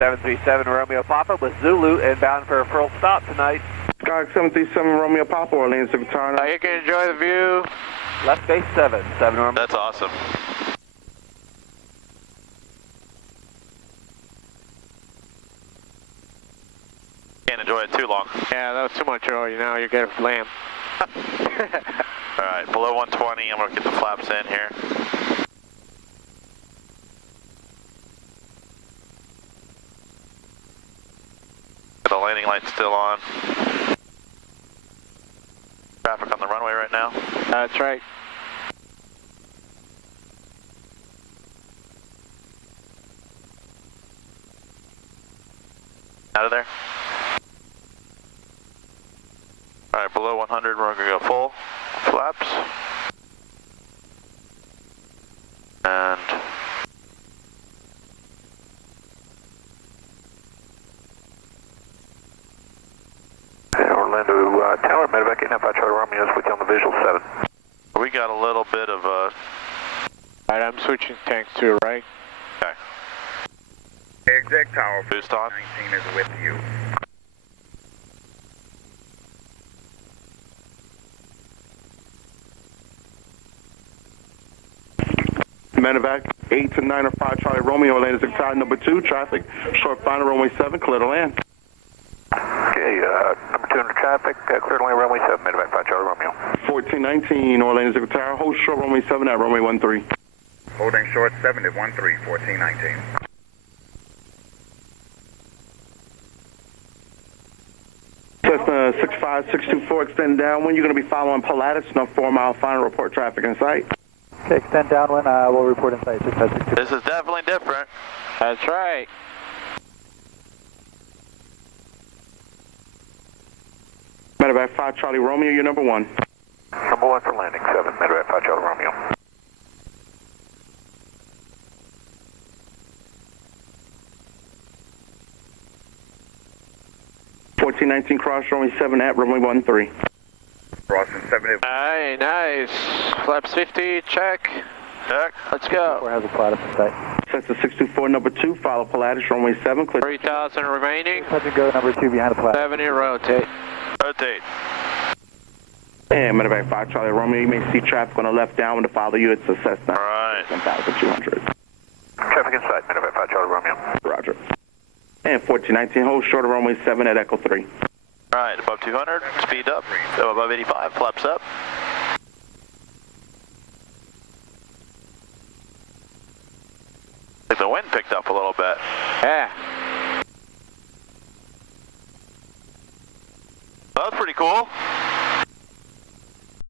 737 Romeo Papa with Zulu inbound for a full stop tonight. Skyhawk 737 Romeo Papa, Orlando Executive Airport. You can enjoy the view. Left base 7 Romeo. That's awesome. Can't enjoy it too long. Yeah, that was too much early. Now you get a lamb. Alright, below 120, I'm going to get the flaps in here. The landing light's still on. Traffic on the runway right now. That's right. Out of there. Alright, below 100, we're going to go full flaps. And Orlando Tower, medevac 895 Charlie Romeo is with you on the visual 7. we got a little bit of a... Alright, I'm switching tanks to the right. Okay. Exec Tower Boost on. 19 is with you. Medevac 8 to 905 Charlie Romeo, Orlando Executive Airport, number 2, traffic, short final runway 7, clear to land. Okay, number 2 under traffic, clear to land runway 7, medevac 5 Charlie Romeo. 1419 Orlando Executive Airport, hold short runway 7 at runway 13. Holding short 7 at 13, 1419. Cessna 65624, extend downwind. You're going to be following Pilatus, no 4-mile final, report traffic in sight. Okay, extend downwind, we'll report in sight, 6562. This is definitely different. That's right. Medevac 5 Charlie Romeo, you're number 1. Number 1 for landing 7, medevac 5 Charlie Romeo. $1419 cross runway 7 at runway 13. Crossing 7 at... Aye, nice. Flaps 50, check. Check. Let's go. Has a Pilatus in sight. Cessna 624, number 2, follow Pilatus, runway 7, clear. 3,000 remaining. Touch and go, number 2 behind the Pilatus. 70, rotate. Rotate. And Medevac 5 Charlie Romeo, you may see traffic on the left downwind to follow you. It's a Cessna Alright. 1,200. Traffic in sight, medevac 5 Charlie Romeo. Roger. And 1419, hold short of runway 7 at Echo 3. Alright, above 200, speed up. So above 85, flaps up. I think the wind picked up a little bit. Yeah. That was pretty cool.